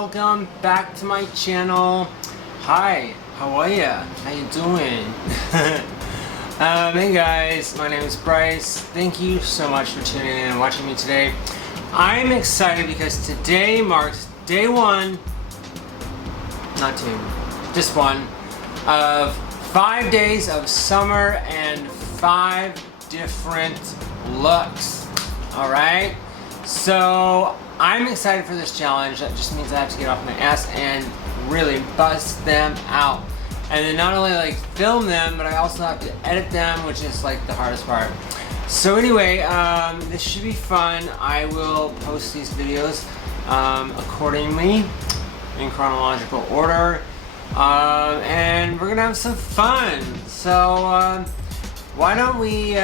welcome back to my channel. Hi, how are ya? How you doing? Hey guys, my name is Brice. Thank you so much for tuning in and watching me today. I'm excited because today marks day one, not two, just one, of 5 days of summer and 5 different looks. Alright? So I'm excited for this challenge. That just means I have to get off my ass and really bust them out. And then not only like film them, but I also have to edit them, which is like the hardest part. So anyway, this should be fun. I will post these videos accordingly in chronological order. And we're gonna have some fun. So why don't we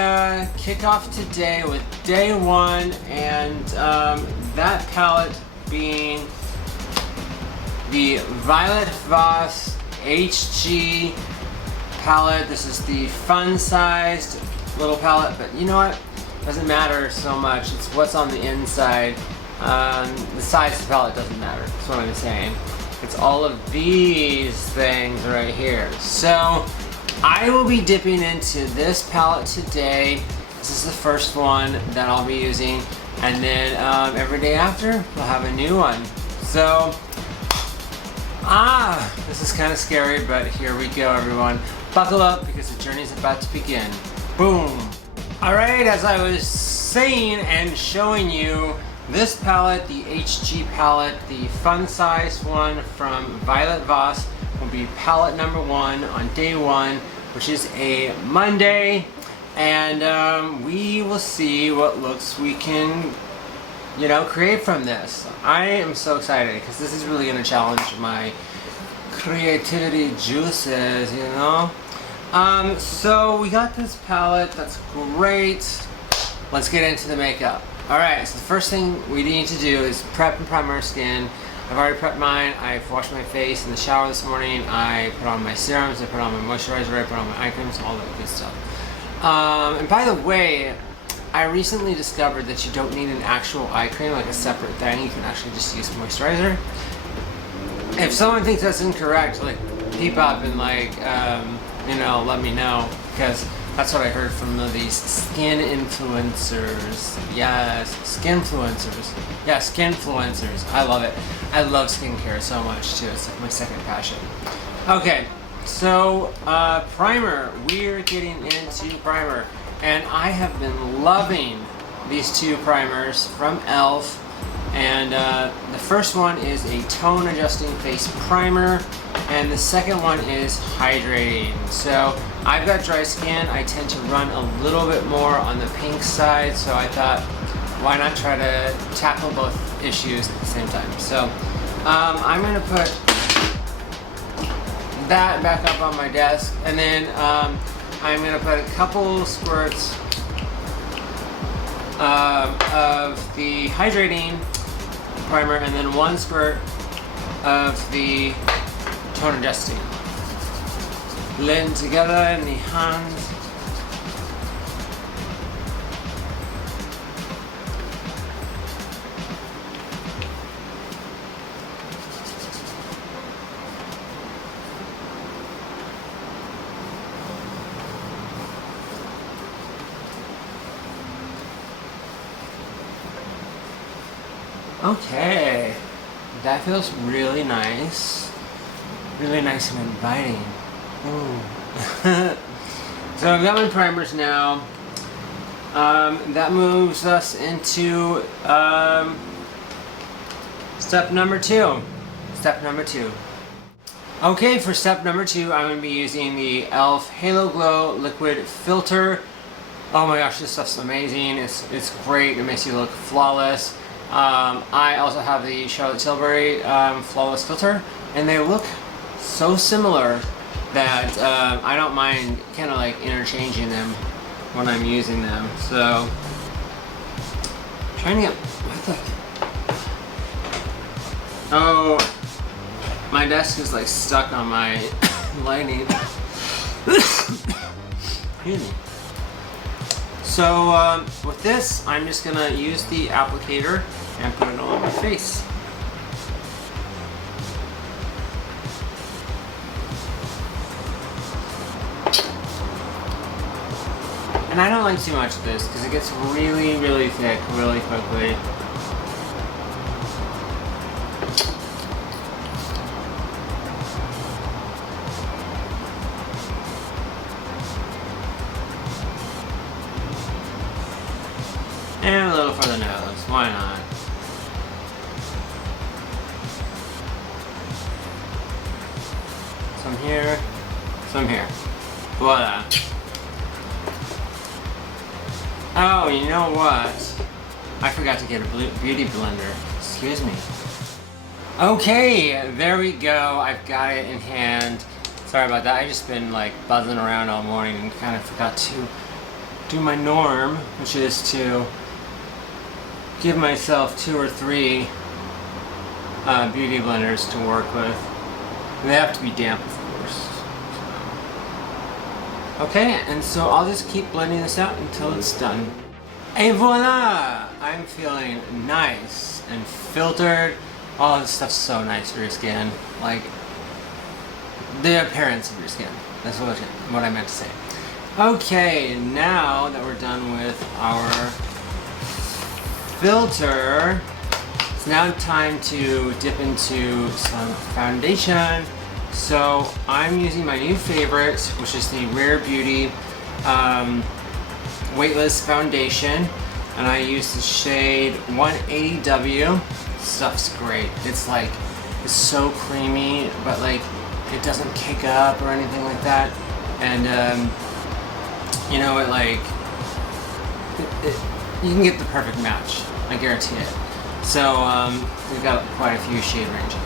kick off today with day one, and that palette being the Violet Voss HG palette. This is the fun-sized little palette, but you know what? Doesn't matter so much. It's what's on the inside. The size of the palette doesn't matter. That's what I'm saying. It's all of these things right here. So I will be dipping into this palette today. This is the first one that I'll be using, and then every day after we'll have a new one. So this is kind of scary, but here we go, everyone. Buckle up because the journey is about to begin. Boom. Alright, as I was saying and showing you, this palette, the HG palette, the fun-sized one from Violet Voss, will be palette number 1 on day 1, which is a Monday, and we will see what looks we can, you know, create from this. I am so excited because this is really going to challenge my creativity juices, you know. So we got this palette. That's great. Let's get into the makeup. Alright, so the first thing we need to do is prep and prime our skin. I've already prepped mine. I've washed my face in the shower this morning. I put on my serums, I put on my moisturizer, I put on my eye creams, all that good stuff. And by the way, I recently discovered that you don't need an actual eye cream, like a separate thing. You can actually just use moisturizer. If someone thinks that's incorrect, like, peep up and like, you know, let me know, because that's what I heard from these skin influencers. Yes, skin influencers. Yeah, skin influencers. I love it. I love skincare so much too. It's like my second passion. Okay, so primer. We're getting into primer, and I have been loving these two primers from e.l.f. And the first one is a tone adjusting face primer, and the second one is hydrating. So I've got dry skin. I tend to run a little bit more on the pink side, so I thought, why not try to tackle both issues at the same time. So I'm going to put that back up on my desk, and then I'm going to put a couple squirts of the hydrating primer, and then 1 squirt of the tone adjusting. Blend together in the hands. Okay, that feels really nice. Really nice and inviting. Ooh. So I've got my primers now. That moves us into step number 2. Step number 2. Okay, for step number 2, I'm going to be using the e.l.f. Halo Glow Liquid Filter. Oh my gosh, this stuff's amazing. It's great. It makes you look flawless. I also have the Charlotte Tilbury Flawless Filter, and they look so similar that I don't mind kind of like interchanging them when I'm using them. So I'm trying to get, what the, oh, my desk is like stuck on my lighting. Excuse me. So with this, I'm just gonna use the applicator and put it on my face. And I don't like too much of this because it gets really, really thick really quickly. And a little for the nose, why not? Some here, some here. Voila. Oh, you know what? I forgot to get a beauty blender. Excuse me. Okay, there we go. I've got it in hand. Sorry about that. I just been like buzzing around all morning and kind of forgot to do my norm, which is to give myself 2 or 3 beauty blenders to work with. They have to be damp, of course. Okay, and so I'll just keep blending this out until it's done. Et voila! I'm feeling nice and filtered. All this stuff's so nice for your skin. Like, the appearance of your skin. That's what I meant to say. Okay, now that we're done with our filter, it's now time to dip into some foundation. So I'm using my new favorite, which is the Rare Beauty Weightless Foundation, and I use the shade 180W. Stuff's great. It's so creamy, but like it doesn't kick up or anything like that. And you know, you can get the perfect match. I guarantee it. So we've got quite a few shade ranges.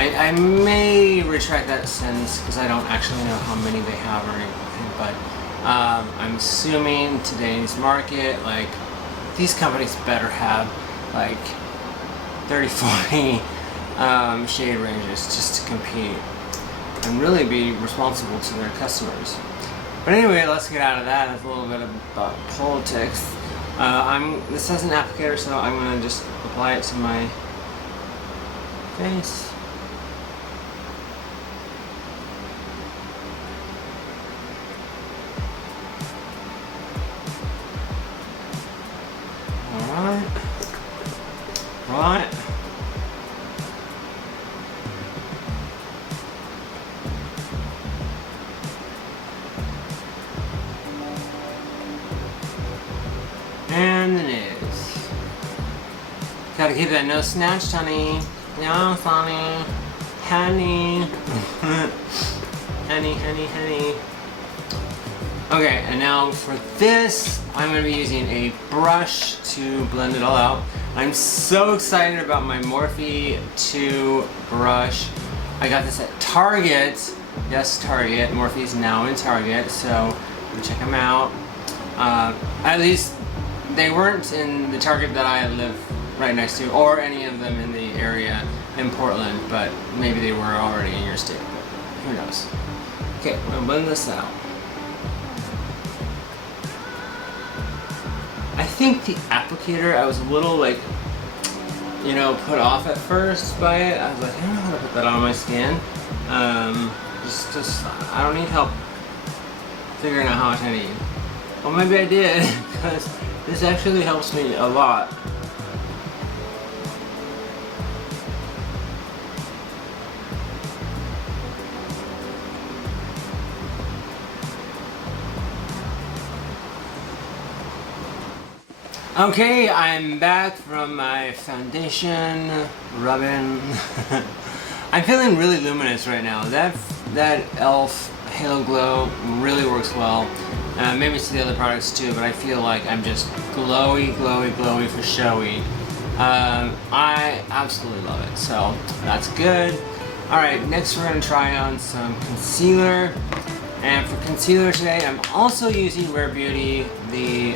I may retract that sentence because I don't actually know how many they have or anything, but I'm assuming today's market, like, these companies better have like 30, 40 shade ranges just to compete and really be responsible to their customers. But anyway, let's get out of that. That's a little bit about politics. This has an applicator, so I'm going to just apply it to my face. Right. And the nose. Gotta keep that nose snatched, honey. No, honey. Honey. honey. Okay, and now for this, I'm going to be using a brush to blend it all out. I'm so excited about my Morphe 2 brush. I got this at Target. Yes, Target. Morphe's now in Target, so check them out. At least they weren't in the Target that I live right next to, or any of them in the area in Portland, but maybe they were already in your state. Who knows? Okay, I'm going to blend this out. I think the applicator, I was a little like, you know, put off at first by it. I was like, I don't know how to put that on my skin. Just I don't need help figuring out how much I need. Well, maybe I did, because this actually helps me a lot. Okay, I'm back from my foundation rubbing. I'm feeling really luminous right now. That e.l.f. Halo Glow really works well. Maybe it's the other products too, but I feel like I'm just glowy for showy. I absolutely love it, so that's good. Alright, next we're going to try on some concealer. And for concealer today, I'm also using Rare Beauty, the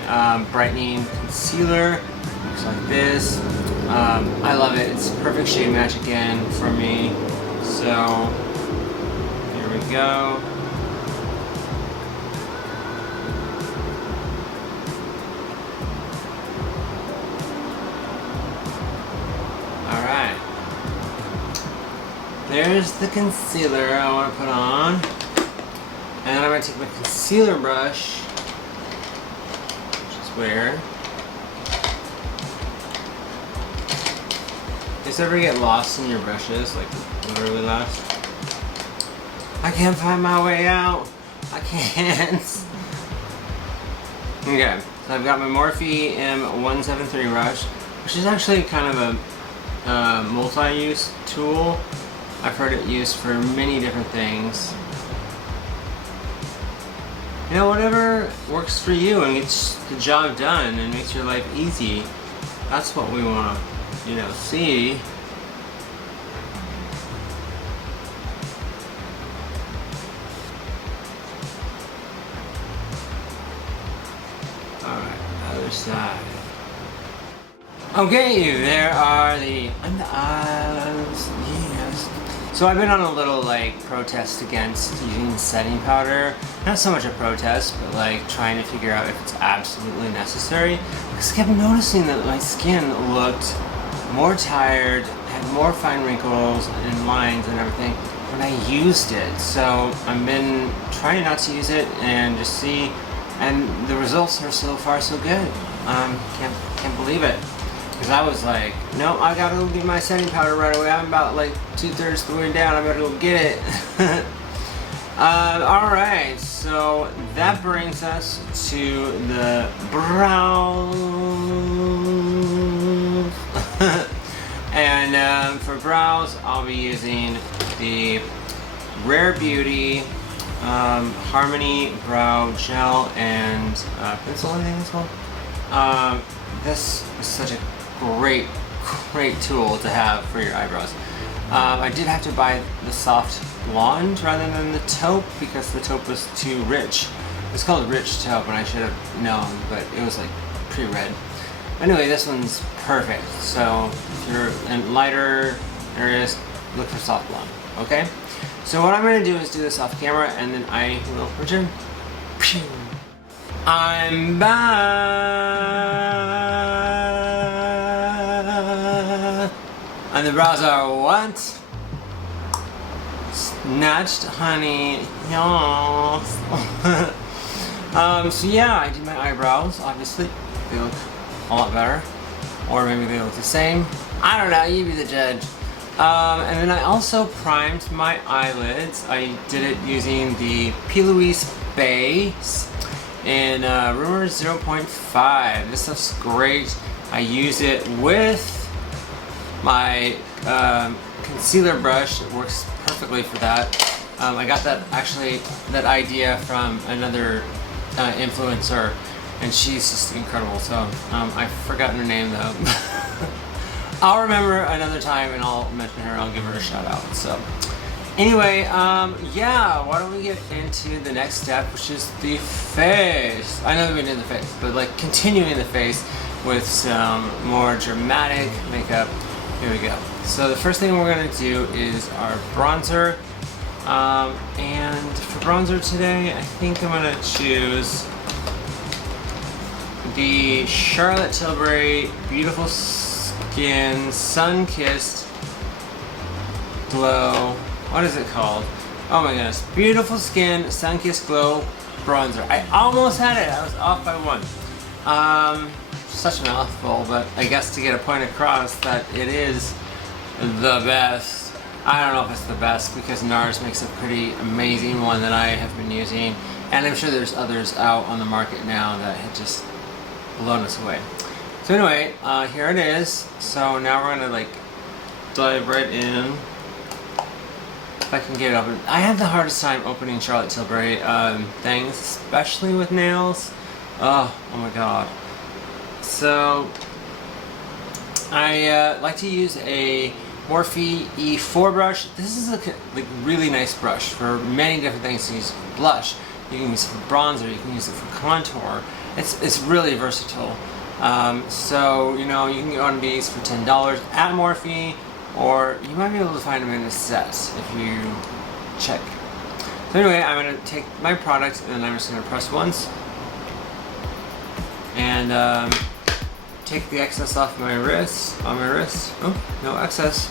brightening concealer. Looks like this. I love it. It's a perfect shade match again for me. So, here we go. Alright. There's the concealer I want to put on. And I'm going to take my concealer brush square. Does it ever get lost in your brushes, like literally lost? I can't find my way out. I can't. Okay, so I've got my Morphe M173 brush, which is actually kind of a multi-use tool. I've heard it used for many different things. You know, whatever works for you and gets the job done and makes your life easy, that's what we want to, you know, see. Alright, other side. Okay, there are the eyes. Yes. So I've been on a little like protest against using setting powder. Not so much a protest, but like trying to figure out if it's absolutely necessary. Because I kept noticing that my skin looked more tired, had more fine wrinkles and lines and everything when I used it. So I've been trying not to use it and just see, and the results are so far so good. Can't believe it. Because I was like, no, I gotta go get my setting powder right away. I'm about like 2/3 the way down. I better go get it. Alright, so that brings us to the brows. And for brows, I'll be using the Rare Beauty Harmony Brow Gel and Pencil, I think it's called. This is such a great tool to have for your eyebrows. I did have to buy the soft blonde rather than the taupe because the taupe was too rich. It's called rich taupe and I should have known, but it was like pretty red. Anyway, this one's perfect. So if you're in lighter areas, look for soft blonde, okay? So what I'm gonna do is do this off camera and then I will return. I'm back. And the brows are what? Snatched, honey. Yes. So yeah, I did my eyebrows. Obviously, they look a lot better, or maybe they look the same. I don't know. You be the judge. And then I also primed my eyelids. I did it using the P. Louise base in Rumor 0.5. This stuff's great. I use it with my concealer brush. It works perfectly for that. I got that idea from another influencer, and she's just incredible. So I've forgotten her name though. I'll remember another time and I'll mention her. I'll give her a shout out. So anyway, yeah, why don't we get into the next step, which is the face. I know that we did the face, but like continuing the face with some more dramatic makeup. Here we go. So the first thing we're going to do is our bronzer. And for bronzer today, I think I'm going to choose the Charlotte Tilbury Beautiful Skin Sun-Kissed Glow. What is it called? Oh my goodness. Beautiful Skin Sun-Kissed Glow Bronzer. I almost had it. I was off by one. Such a mouthful, but I guess to get a point across that it is the best. I don't know if it's the best because NARS makes a pretty amazing one that I have been using, and I'm sure there's others out on the market now that have just blown us away. So anyway, here it is. So now we're gonna like dive right in. If I can get it open. I have the hardest time opening Charlotte Tilbury things, especially with nails. Oh my god. So I like to use a Morphe E4 brush. This is a like really nice brush for many different things. You use blush, you can use it for bronzer, you can use it for contour. It's really versatile. So you know, you can get one of these for $10 at Morphe, or you might be able to find them in a set if you check. So anyway, I'm going to take my product and I'm just going to press once and take the excess off my wrist, Oh, no excess.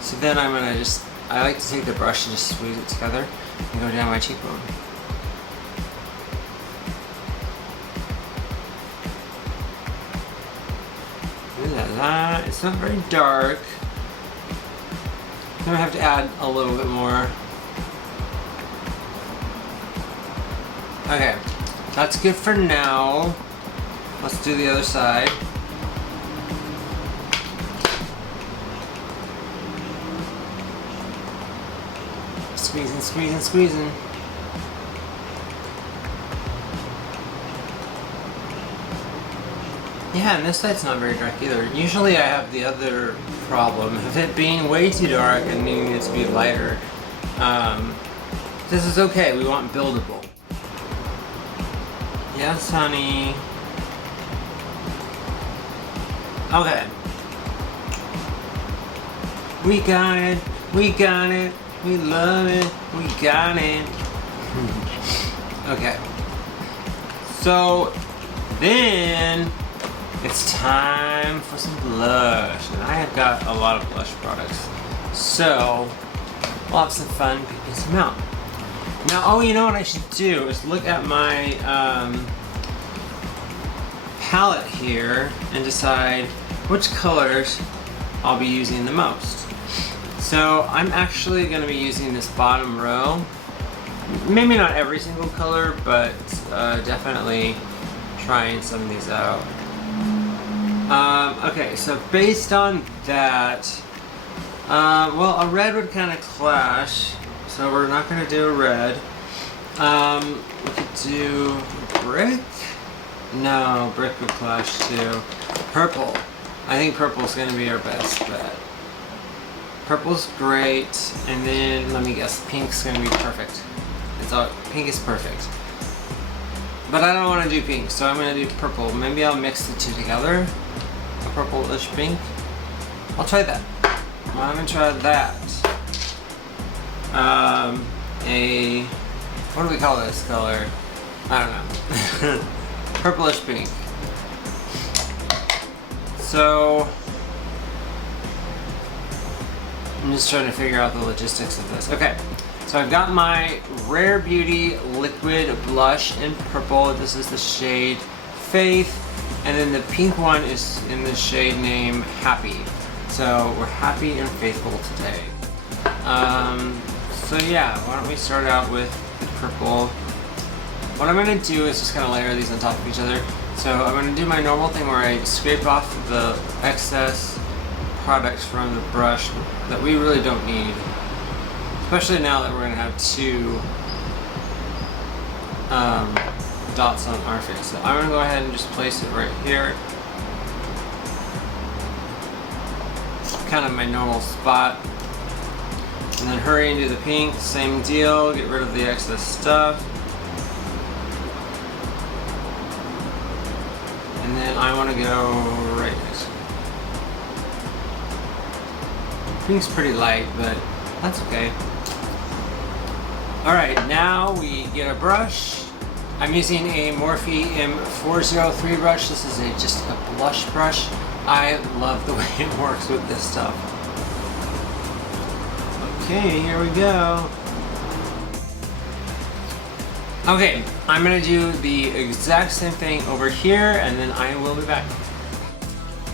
So then I'm going to just, I like to take the brush and just squeeze it together and go down my cheekbone. that. It's not very dark. I'm gonna have to add a little bit more. Okay, that's good for now. Let's do the other side. Squeezing, squeezing, squeezing. Yeah, and this side's not very dark either. Usually I have the other problem of it being way too dark and needing it to be lighter. This is okay, we want buildable. Yes, honey. Okay. We got it, we got it, we love it, we got it. Okay. So, then it's time for some blush. And I have got a lot of blush products. So, we'll have some fun picking some out. Now, oh, you know what I should do is look at my palette here and decide which colors I'll be using the most. So I'm actually going to be using this bottom row. Maybe not every single color, but definitely trying some of these out. Okay, so based on that, well, a red would kind of clash, so we're not going to do a red. We could do brick. No, brick would clash too. Purple. I think purple's gonna be our best bet. Purple's great, and then let me guess, pink's gonna be perfect. Pink is perfect. But I don't want to do pink, so I'm gonna do purple. Maybe I'll mix the two together. A purple-ish pink. I'll try that. I'm gonna try that. What do we call this color? I don't know. Purplish pink. So I'm just trying to figure out the logistics of this. Okay, so I've got my Rare Beauty liquid blush in purple. This is the shade Faith, and then the pink one is in the shade name Happy. So we're happy and faithful today. So yeah, why don't we start out with the purple. What I'm going to do is just kind of layer these on top of each other. So I'm going to do my normal thing where I scrape off the excess products from the brush that we really don't need. Especially now that we're going to have two dots on our face. So I'm going to go ahead and just place it right here. Kind of my normal spot. And then hurry into the pink, same deal, get rid of the excess stuff. And then I want to go right next. Pink's pretty light, but that's okay. Alright, now we get a brush. I'm using a Morphe M403 brush. This is just a blush brush. I love the way it works with this stuff. Okay, here we go. Okay, I'm gonna do the exact same thing over here, and then I will be back.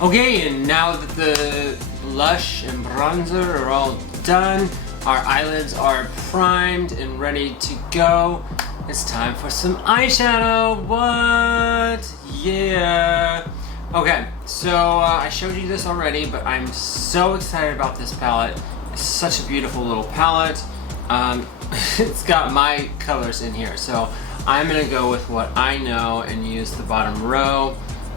Okay, and now that the blush and bronzer are all done, our eyelids are primed and ready to go, it's time for some eyeshadow. What? Yeah. Okay, so I showed you this already, but I'm so excited about this palette. It's such a beautiful little palette. It's got my colors in here, so I'm gonna go with what I know and use the bottom row.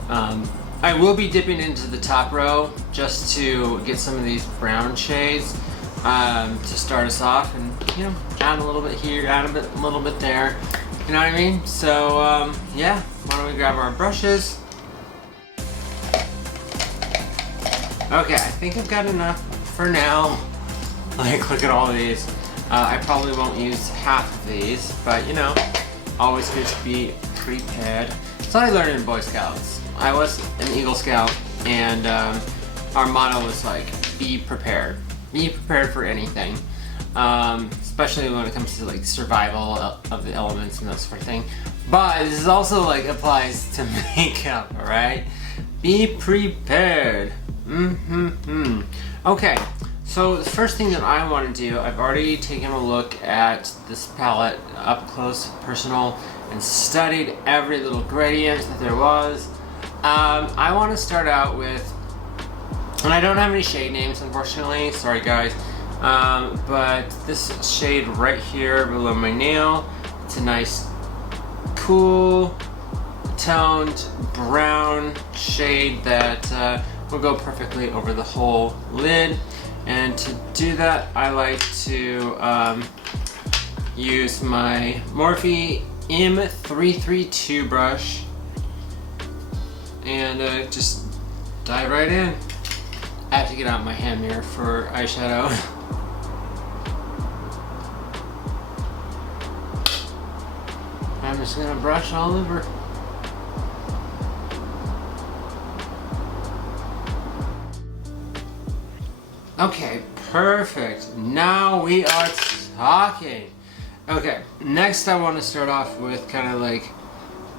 I will be dipping into the top row just to get some of these brown shades to start us off, and you know, add a little bit here, add a little bit there. You know what I mean? So yeah, why don't we grab our brushes? Okay, I think I've got enough for now. Like, look at all these. I probably won't use half of these, but you know, always good to be prepared. So I learned in Boy Scouts. I was an Eagle Scout, and our motto was like, be prepared. Be prepared for anything. Especially when it comes to like survival of the elements and that sort of thing. But this is also like applies to makeup, alright? Be prepared. Okay, so the first thing that I want to do, I've already taken a look at this palette up close, personal, and studied every little gradient that there was. I want to start out with, and I don't have any shade names unfortunately, sorry guys, but this shade right here below my nail, it's a nice cool toned brown shade that will go perfectly over the whole lid. And to do that, I like to use my Morphe M332 brush and just dive right in. I have to get out my hand mirror for eyeshadow. I'm just gonna brush all over. Okay, perfect. Now we are talking. Okay, next I want to start off with kind of like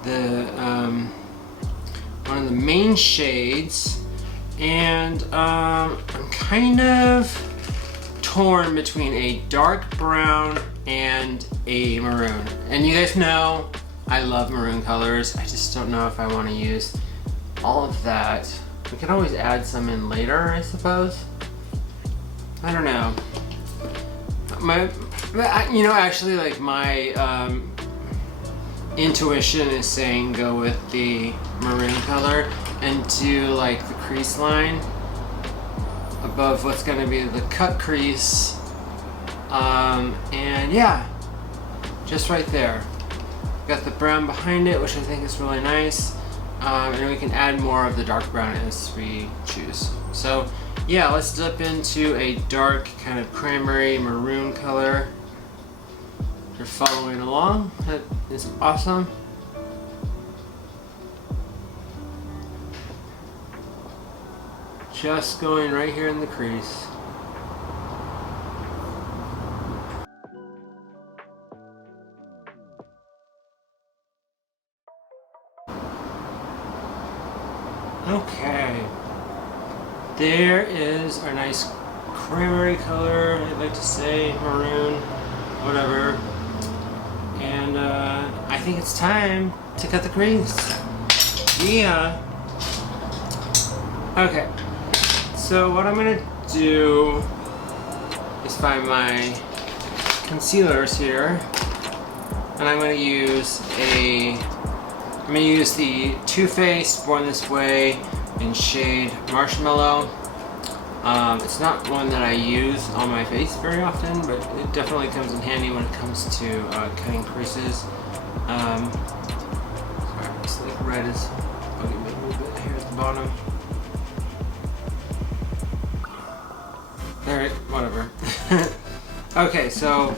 the one of the main shades, and I'm kind of torn between a dark brown and a maroon. And you guys know I love maroon colors. I just don't know if I want to use all of that. We can always add some in later, I suppose. I don't know. Actually, like my intuition is saying go with the maroon color and do like the crease line above what's going to be the cut crease. And yeah, just right there. Got the brown behind it, which I think is really nice. And we can add more of the dark brown as we choose. So yeah, let's dip into a dark kind of cranberry maroon color. If you're following along, that is awesome. Just going right here in the crease. Okay. There is our nice cranberry color, I'd like to say, maroon, whatever. And I think it's time to cut the crease. Yeah. Okay, so what I'm gonna do is find my concealers here, and I'm gonna use the Too Faced Born This Way in shade Marshmallow. It's not one that I use on my face very often, but it definitely comes in handy when it comes to cutting creases. Sorry, this like red is bugging me a little bit here at the bottom. There, whatever. Okay, so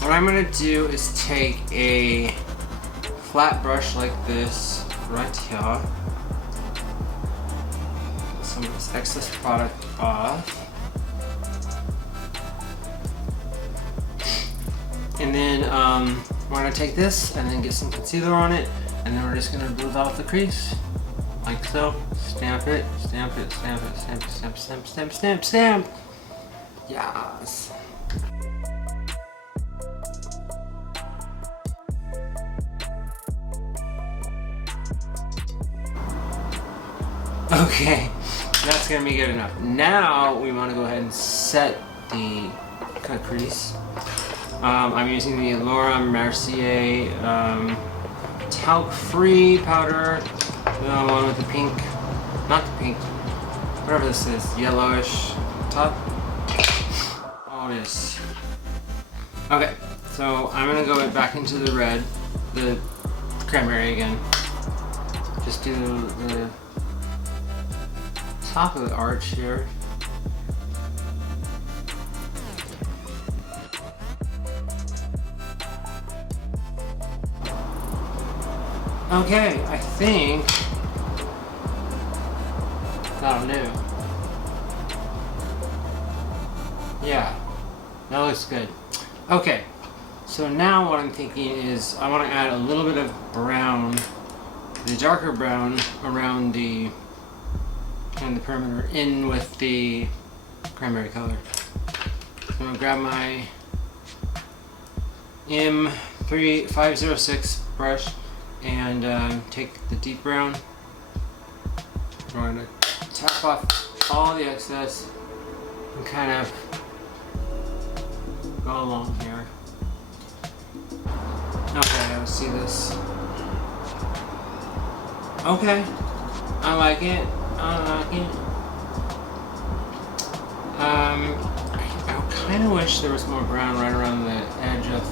what I'm gonna do is take a flat brush like this right here. Some of this excess product off. And then we're gonna take this and then get some concealer on it, and then we're just gonna build out the crease. Like so. Stamp it, stamp it, stamp it, stamp it, stamp, stamp, stamp, stamp, stamp. Yes. Okay, that's gonna be good enough. Now we want to go ahead and set the cut crease. I'm using the Laura Mercier talc-free powder, the one with the pink, not the pink, whatever this is, yellowish top. Oh, it is. Okay, so I'm gonna go back into the red, the cranberry again. Just do the top of the arch here. Okay, I think that'll do. Yeah, that looks good. Okay, so now what I'm thinking is I want to add a little bit of brown the darker brown around the perimeter in with the cranberry color. So I'm gonna grab my M506 brush and take the deep brown. We're gonna tap off all the excess and kind of go along here. Okay, let's see this. Okay, I like it. I like it. I kind of wish there was more brown right around the edge of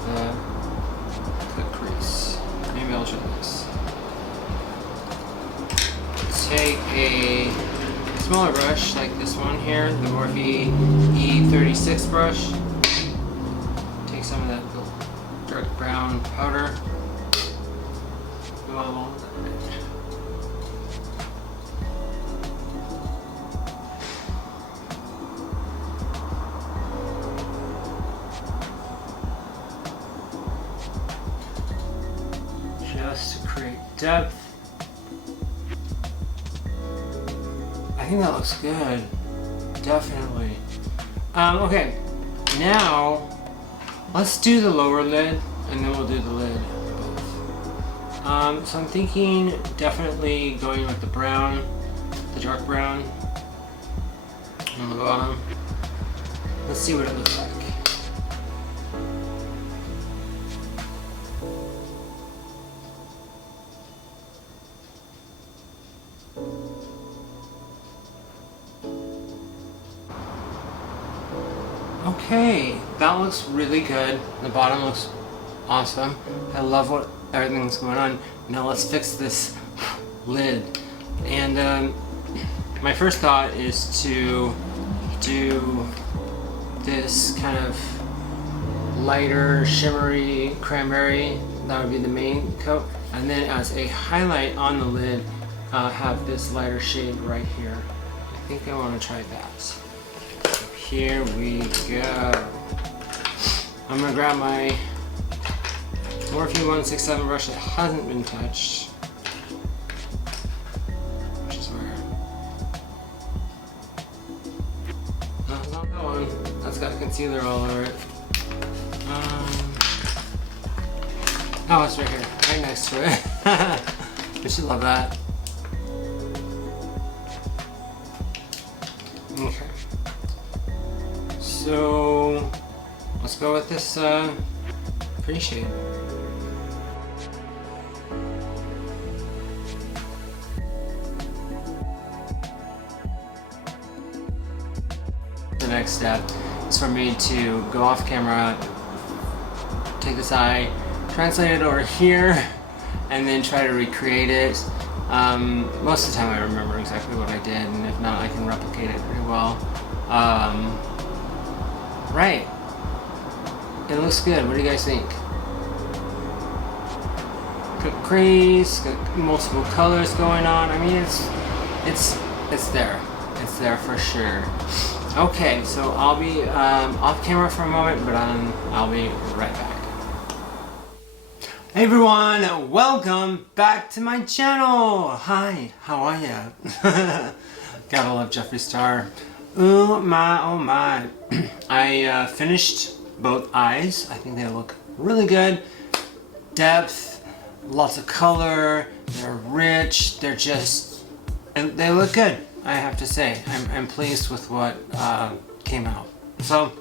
the crease. Maybe I'll show this. Take a smaller brush like this one here, the Morphe E36 brush. Take some of that dark brown powder. Go along with it. Just to create depth. I think that looks good. Definitely. Okay, now let's do the lower lid and then we'll do the lid both. So I'm thinking definitely going with the brown, the dark brown on the bottom. Let's see what it looks like. Okay, that looks really good. The bottom looks awesome. I love what everything's going on. Now let's fix this lid. And my first thought is to do this kind of lighter, shimmery cranberry. That would be the main coat. And then as a highlight on the lid, have this lighter shade right here. I think I want to try that. Here we go. I'm gonna grab my Morphe 167 brush that hasn't been touched, which is where. No, not that one. That's got concealer all over it. Oh, it's right here, right next to it. We should love that. Okay. So let's go with this pretty shade. The next step is for me to go off camera, take this eye, translate it over here, and then try to recreate it. Most of the time I remember exactly what I did, and if not, I can replicate it pretty well. Right. It looks good. What do you guys think? Good crease, got multiple colors going on. I mean, it's there. It's there for sure. Okay, so I'll be off camera for a moment, but I'll be right back. Hey everyone, welcome back to my channel. Hi, how are ya? Gotta love Jeffree Star. Oh my. I finished both eyes. I think they look really good. Depth, lots of color, they're rich, they look good, I have to say. I'm pleased with what came out. So,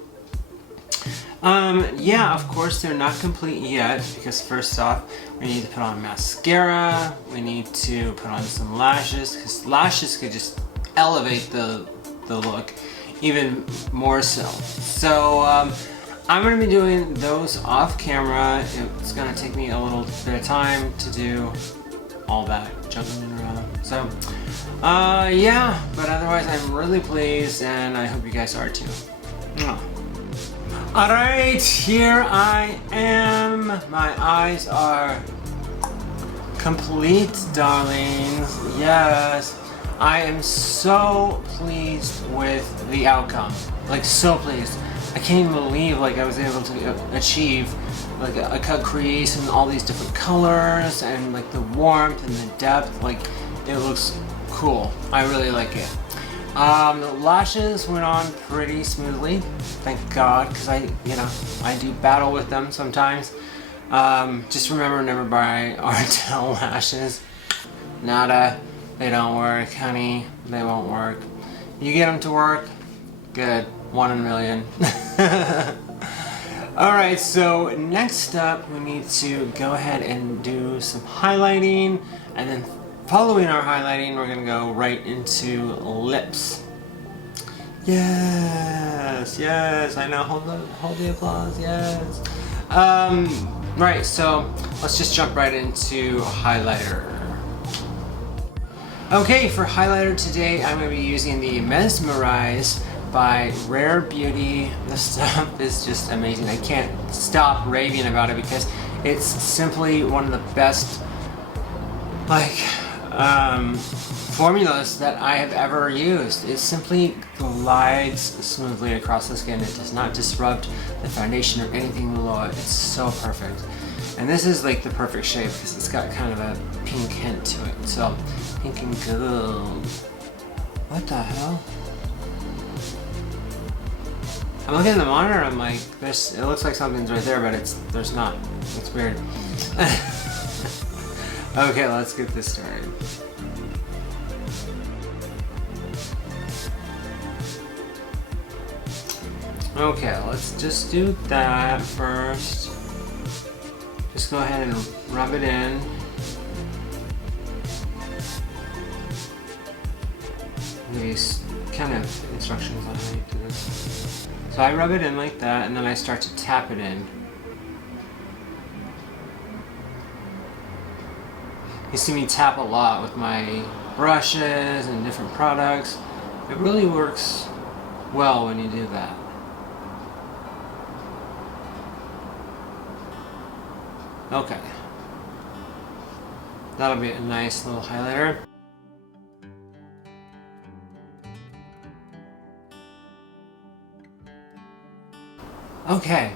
yeah, of course they're not complete yet, because first off, we need to put on mascara, we need to put on some lashes, because lashes could just elevate the look even more so. So I'm going to be doing those off camera. It's going to take me a little bit of time to do all that juggling around. So yeah, but otherwise I'm really pleased, and I hope you guys are too. Alright, here I am. My eyes are complete, darlings. Yes. I am so pleased with the outcome. Like, so pleased. I can't even believe like I was able to achieve like a cut crease in all these different colors and like the warmth and the depth. Like it looks cool. I really like it. The lashes went on pretty smoothly, thank God, because I do battle with them sometimes. Just remember, never buy Ardell lashes. Nada, they don't work, honey. They won't work. You get them to work, good. 1 in a million. Alright, so next up we need to go ahead and do some highlighting, and then following our highlighting we're going to go right into lips. Yes, yes, I know, hold the applause, yes. Right, so let's just jump right into highlighter. Okay, for highlighter today I'm going to be using the Mesmerize by Rare Beauty. This stuff is just amazing. I can't stop raving about it because it's simply one of the best formulas that I have ever used. It simply glides smoothly across the skin. It does not disrupt the foundation or anything below it. It's so perfect. And this is like the perfect shade because it's got kind of a pink hint to it. So, pink and gold. What the hell? I'm looking at the monitor, I'm like, it looks like something's right there, but there's not. It's weird. Okay, let's get this started. Okay, let's just do that first. Just go ahead and rub it in. These kind of instructions on how you do this. So I rub it in like that, and then I start to tap it in. You see me tap a lot with my brushes and different products. It really works well when you do that. Okay. That'll be a nice little highlighter. Okay,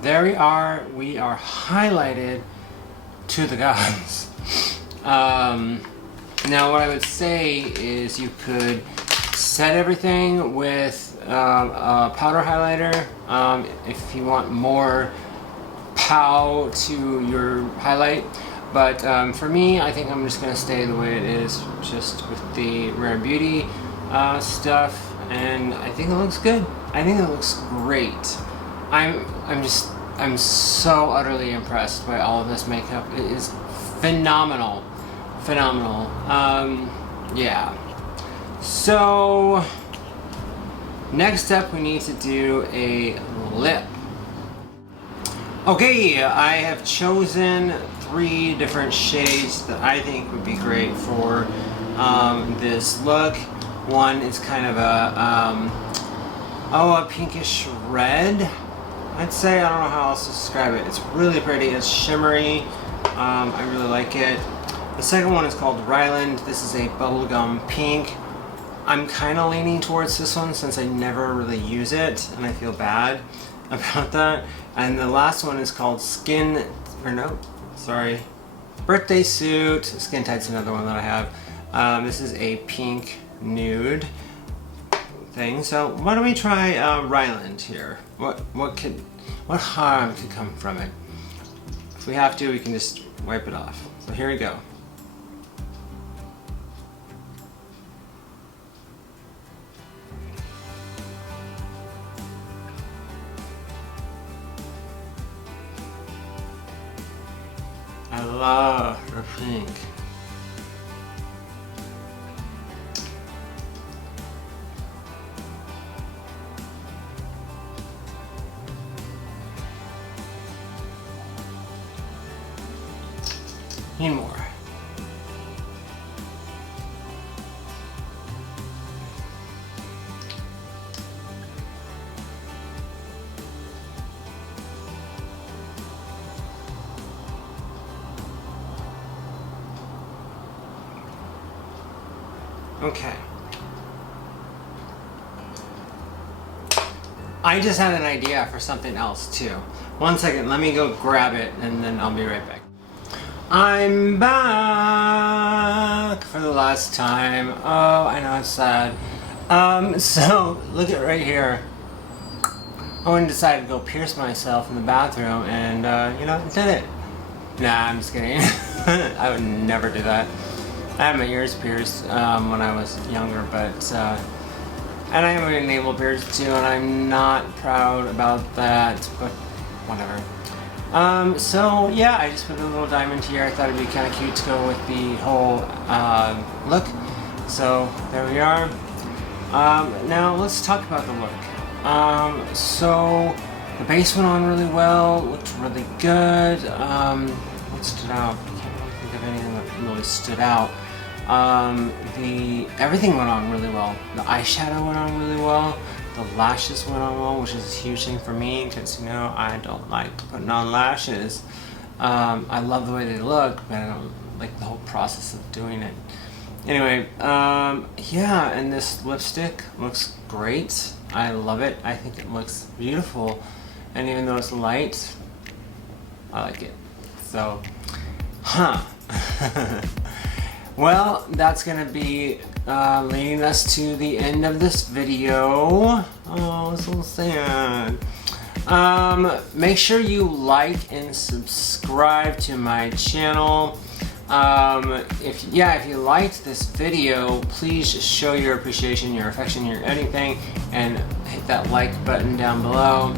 there we are highlighted to the gods. Now what I would say is you could set everything with a powder highlighter if you want more pow to your highlight, but for me I think I'm just going to stay the way it is, just with the Rare Beauty stuff, and I think it looks good. I think it looks great. I'm so utterly impressed by all of this makeup. It is phenomenal. Yeah. So next up we need to do a lip. Okay, I have chosen 3 different shades that I think would be great for this look. One is kind of a pinkish red, I'd say. I don't know how else to describe it. It's really pretty. It's shimmery. I really like it. The second one is called Ryland. This is a bubblegum pink. I'm kind of leaning towards this one since I never really use it, and I feel bad about that. And the last one is called Birthday Suit. Skin Tight's another one that I have. This is a pink nude thing. So why don't we try Ryland here? What harm could come from it? If we have to, we can just wipe it off. So here we go. I love the pink. Need more. Okay. I just had an idea for something else too. One second, let me go grab it and then I'll be right back. I'm back for the last time. Oh, I know it's sad. So look at right here. Owen decided to go pierce myself in the bathroom and, you know, did it. Nah, I'm just kidding. I would never do that. I had my ears pierced when I was younger, but, and I have a navel pierced too, and I'm not proud about that, but whatever. So yeah, I just put a little diamond here. I thought it'd be kind of cute to go with the whole look. So there we are. Now let's talk about the look. So the base went on really well, looked really good. What stood out? I can't really think of anything that really stood out. Everything went on really well. The eyeshadow went on really well. The lashes went on well, which is a huge thing for me because, you know, I don't like putting on lashes. I love the way they look, but I don't like the whole process of doing it. Anyway, yeah, and this lipstick looks great. I love it. I think it looks beautiful. And even though it's light, I like it. So, well, that's going to be leading us to the end of this video. Oh, it's so sad. Make sure you like and subscribe to my channel. If you liked this video, please show your appreciation, your affection, your anything, and hit that like button down below.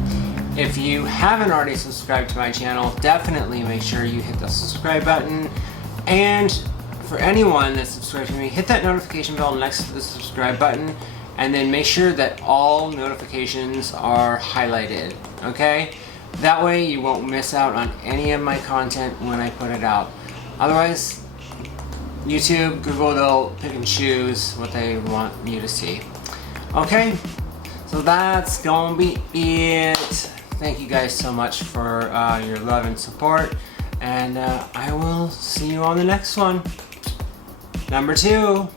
If you haven't already subscribed to my channel, definitely make sure you hit the subscribe button. And for anyone that's subscribed to me, hit that notification bell next to the subscribe button, and then make sure that all notifications are highlighted, okay? That way you won't miss out on any of my content when I put it out. Otherwise, YouTube, Google, they'll pick and choose what they want you to see. Okay, so that's gonna be it. Thank you guys so much for your love and support, and I will see you on the next one. Number 2.